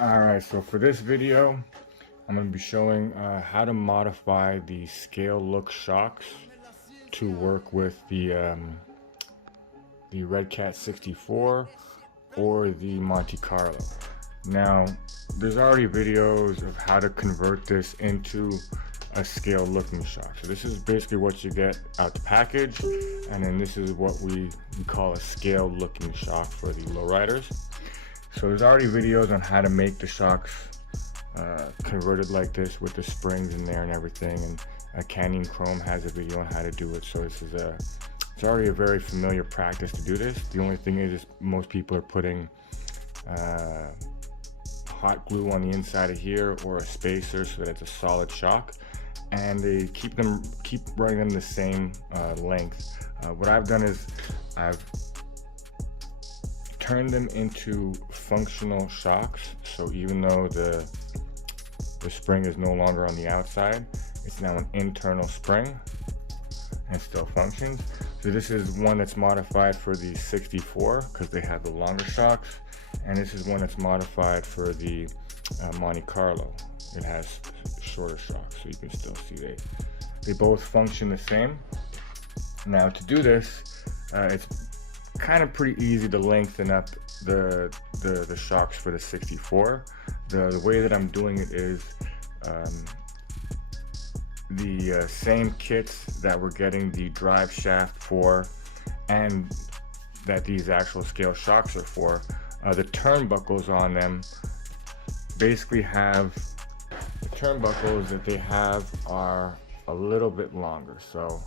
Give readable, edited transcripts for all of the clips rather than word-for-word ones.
Alright, so for this video, I'm going to be showing how to modify the scale look shocks to work with the Redcat 64 or the Monte-Carlo. Now, there's already videos of how to convert this into a scale looking shock. So this is basically what you get out the package, and then this is what we call a scale looking shock for the Lowriders. So there's already videos on how to make the shocks converted like this with the springs in there and everything, and Kandy and Chrome has a video on how to do it. So this is it's already a very familiar practice to do this. The only thing is most people are putting hot glue on the inside of here or a spacer so that it's a solid shock, and they keep running them the same length. What I've done is I've turned them into functional shocks, so even though the spring is no longer on the outside, it's now an internal spring and it still functions. So this is one that's modified for the 64 because they have the longer shocks, and this is one that's modified for the Monte-Carlo. It has shorter shocks, so you can still see they both function the same. Now to do this, it's kind of pretty easy to lengthen up the shocks for the 64. The way that I'm doing it is the same kits that we're getting the drive shaft for and that these actual scale shocks are for, the turnbuckles on them basically have, the turnbuckles that they have are a little bit longer. So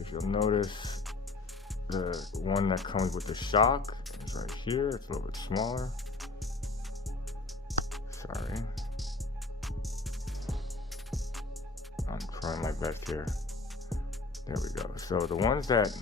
if you'll notice, the one that comes with the shock is right here. It's a little bit smaller. Sorry, I'm trying my best here. There we go. So the ones that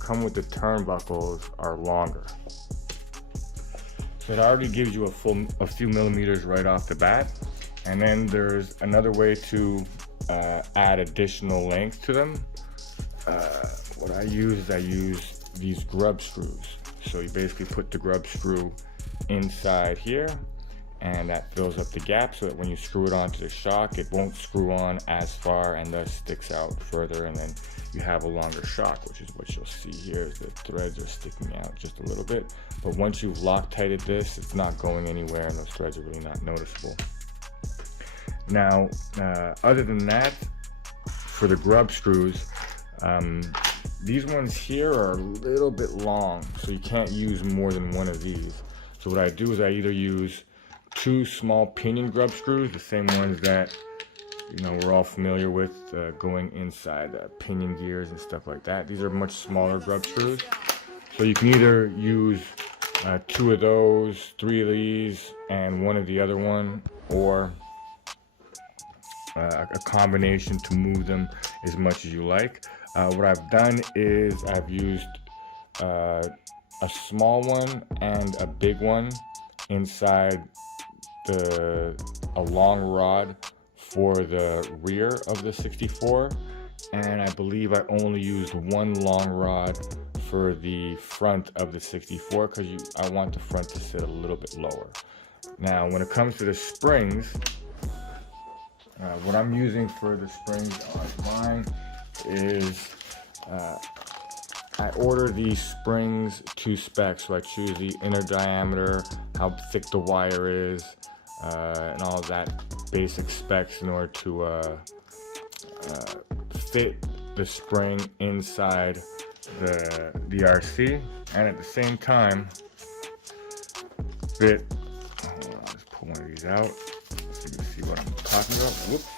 come with the turnbuckles are longer. So it already gives you a few millimeters right off the bat. And then there's another way to add additional length to them. What I use these grub screws. So you basically put the grub screw inside here, and that fills up the gap so that when you screw it onto the shock, it won't screw on as far and thus sticks out further, and then you have a longer shock, which is what you'll see here is the threads are sticking out just a little bit. But once you've Loctited this, it's not going anywhere and those threads are really not noticeable. Now, other than that, for the grub screws, these ones here are a little bit long, so you can't use more than one of these. So what I do is I either use two small pinion grub screws, the same ones that we're all familiar with going inside pinion gears and stuff like that. These are much smaller grub screws, so you can either use two of those, three of these, and one of the other one, or a combination to move them as much as you like. What I've done is I've used a small one and a big one inside a long rod for the rear of the 64, and I believe I only used one long rod for the front of the 64 because I want the front to sit a little bit lower. Now when it comes to the springs, what I'm using for the springs on mine is I order these springs to spec, so I choose the inner diameter, how thick the wire is, and all of that basic specs in order to fit the spring inside the RC, and at the same time fit, hold on, I'll just pull one of these out so you can see what I'm talking about. Whoops,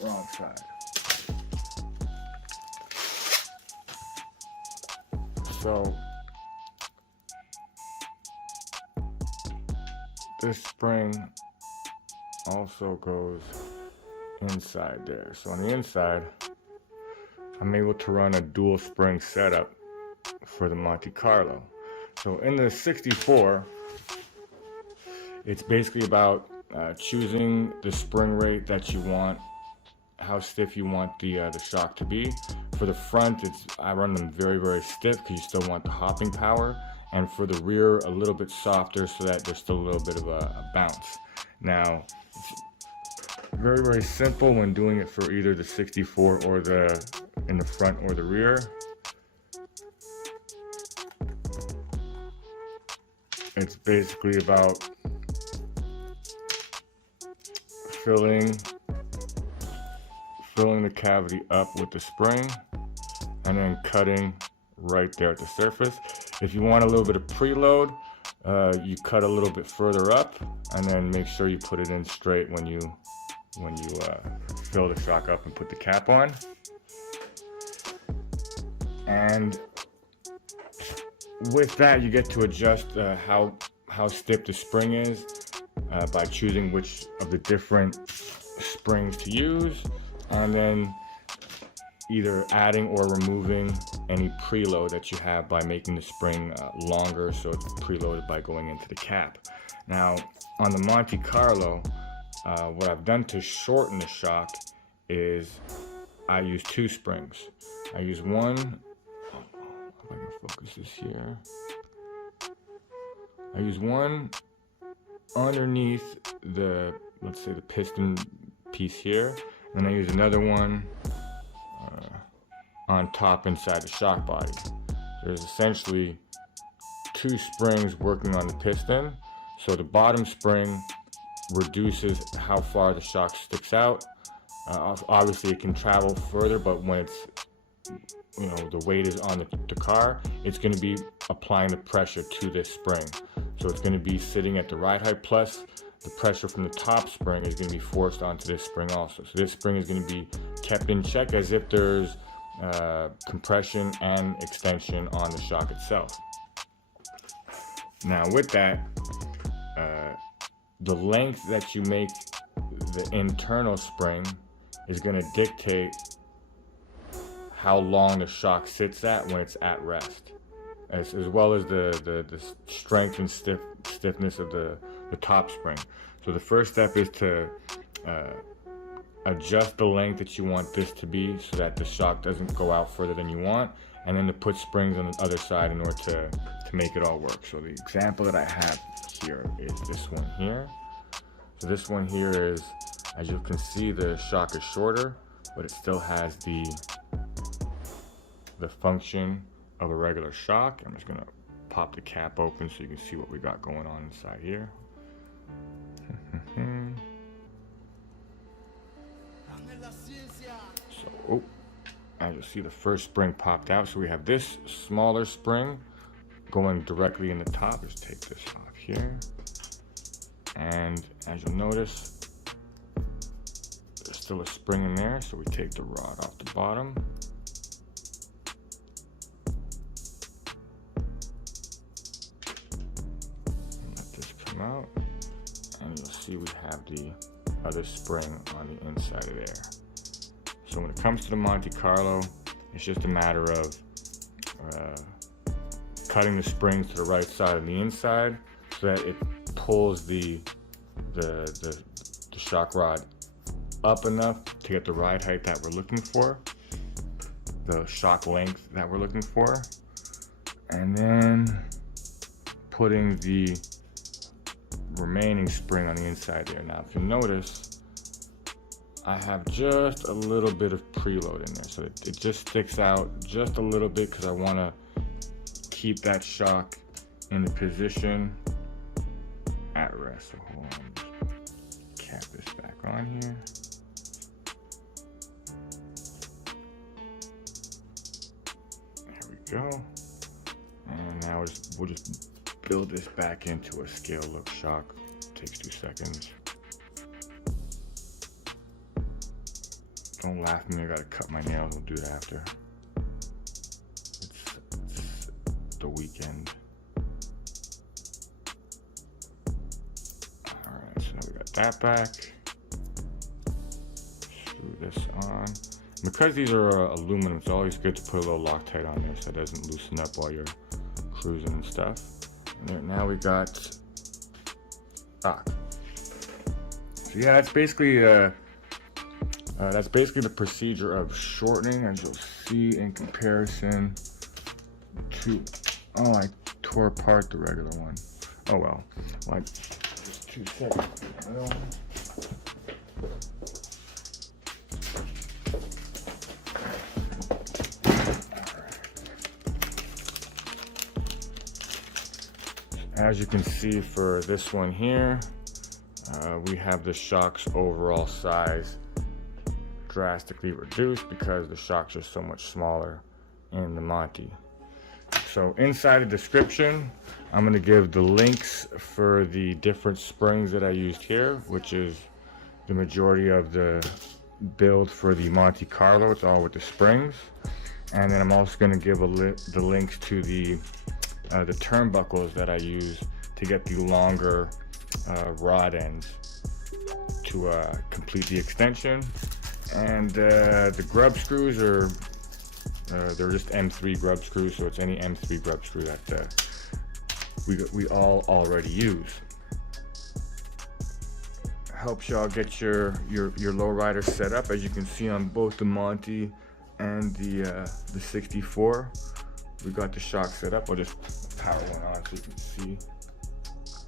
wrong side. So this spring also goes inside there. So on the inside, I'm able to run a dual spring setup for the Monte-Carlo. So in the 64, it's basically about choosing the spring rate that you want, how stiff you want the shock to be. For the front, I run them very, very stiff because you still want the hopping power. and for the rear a little bit softer so that there's still a little bit of a bounce. Now, it's very, very simple when doing it for either the 64 or in the front or the rear. It's basically about filling the cavity up with the spring and then cutting right there at the surface. If you want a little bit of preload, you cut a little bit further up and then make sure you put it in straight when you fill the shock up and put the cap on. And with that, you get to adjust how stiff the spring is by choosing which of the different springs to use, and then either adding or removing any preload that you have by making the spring longer so it's preloaded by going into the cap. Now, on the Monte-Carlo, what I've done to shorten the shock is I use 2 springs. I use one, if I can focus this here. I use one underneath the, let's say, the piston piece here, and then I use another one on top inside the shock body. There's essentially 2 springs working on the piston. So the bottom spring reduces how far the shock sticks out. Obviously it can travel further, but when it's, you know, the weight is on the car, it's going to be applying the pressure to this spring. So it's going to be sitting at the ride height, plus the pressure from the top spring is going to be forced onto this spring also. So this spring is going to be kept in check as if there's compression and extension on the shock itself. Now with that, the length that you make the internal spring is going to dictate how long the shock sits at when it's at rest, as well as the strength and stiffness of the top spring. So the first step is to adjust the length that you want this to be so that the shock doesn't go out further than you want, and then to put springs on the other side in order to make it all work. So the example that I have here is this one here. So this one here is, as you can see, the shock is shorter, but it still has the function of a regular shock. I'm just gonna pop the cap open so you can see what we got going on inside here. So, as you'll see, the first spring popped out. So we have this smaller spring going directly in the top. Just take this off here. And as you'll notice, there's still a spring in there. So we take the rod off the bottom. And let this come out. And you'll see we have the other spring on the inside of there. So when it comes to the Monte-Carlo, it's just a matter of cutting the springs to the right side of the inside so that it pulls the shock rod up enough to get the ride height that we're looking for, the shock length that we're looking for, and then putting the remaining spring on the inside there. Now, if you notice, I have just a little bit of preload in there, so it just sticks out just a little bit because I want to keep that shock in the position at rest. So hold on, just cap this back on here. There we go. And now we'll just build this back into a scale look shock. Takes 2 seconds. Don't laugh at me, I gotta cut my nails, we'll do that after. It's the weekend. Alright, so now we got that back. Screw this on. Because these are aluminum, it's always good to put a little Loctite on there so it doesn't loosen up while you're cruising and stuff. And then now we got stock. So yeah, that's basically the procedure of shortening, as you'll see in comparison to, oh, I tore apart the regular one. Oh well, like just 2 seconds. As you can see for this one here, we have the shock's overall size drastically reduced because the shocks are so much smaller in the Monty. So inside the description, I'm going to give the links for the different springs that I used here, which is the majority of the build for the Monte-Carlo. It's all with the springs. And then I'm also going to give the links to the turnbuckles that I use to get the longer rod ends to complete the extension. And the grub screws are they're just M3 grub screws, so it's any M3 grub screw that we all already use. Helps y'all get your lowrider set up. As you can see on both the Monty and the 64, we got the shock set up. I'll just power one on so you can see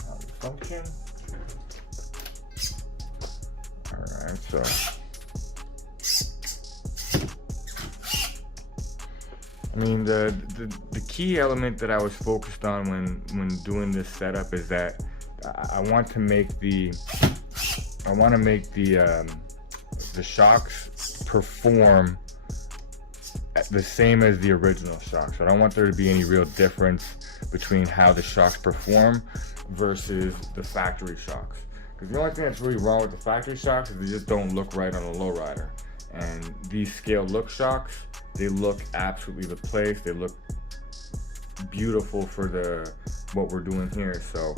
how they function. Alright, so I mean the key element that I was focused on when doing this setup is that I want to make the shocks perform the same as the original shocks. I don't want there to be any real difference between how the shocks perform versus the factory shocks. Because the only thing that's really wrong with the factory shocks is they just don't look right on a lowrider. And these scale look shocks, they look absolutely the place. They look beautiful for what we're doing here. So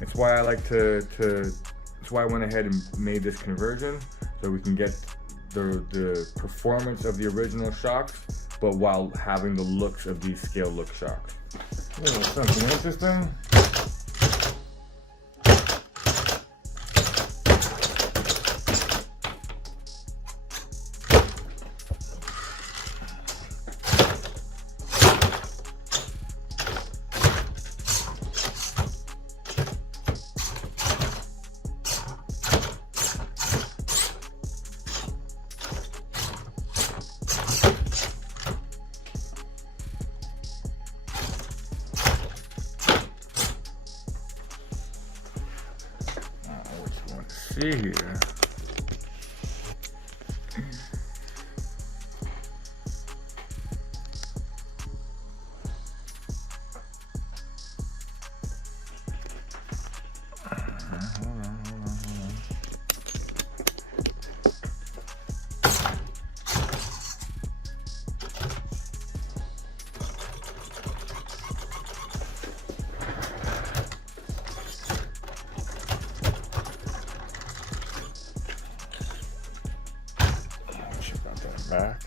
it's why I like that's why I went ahead and made this conversion, so we can get the performance of the original shocks, but while having the looks of these scale look shocks. Something interesting. See here. Hold on. Back.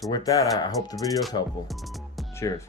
So with that, I hope the video is helpful. Cheers.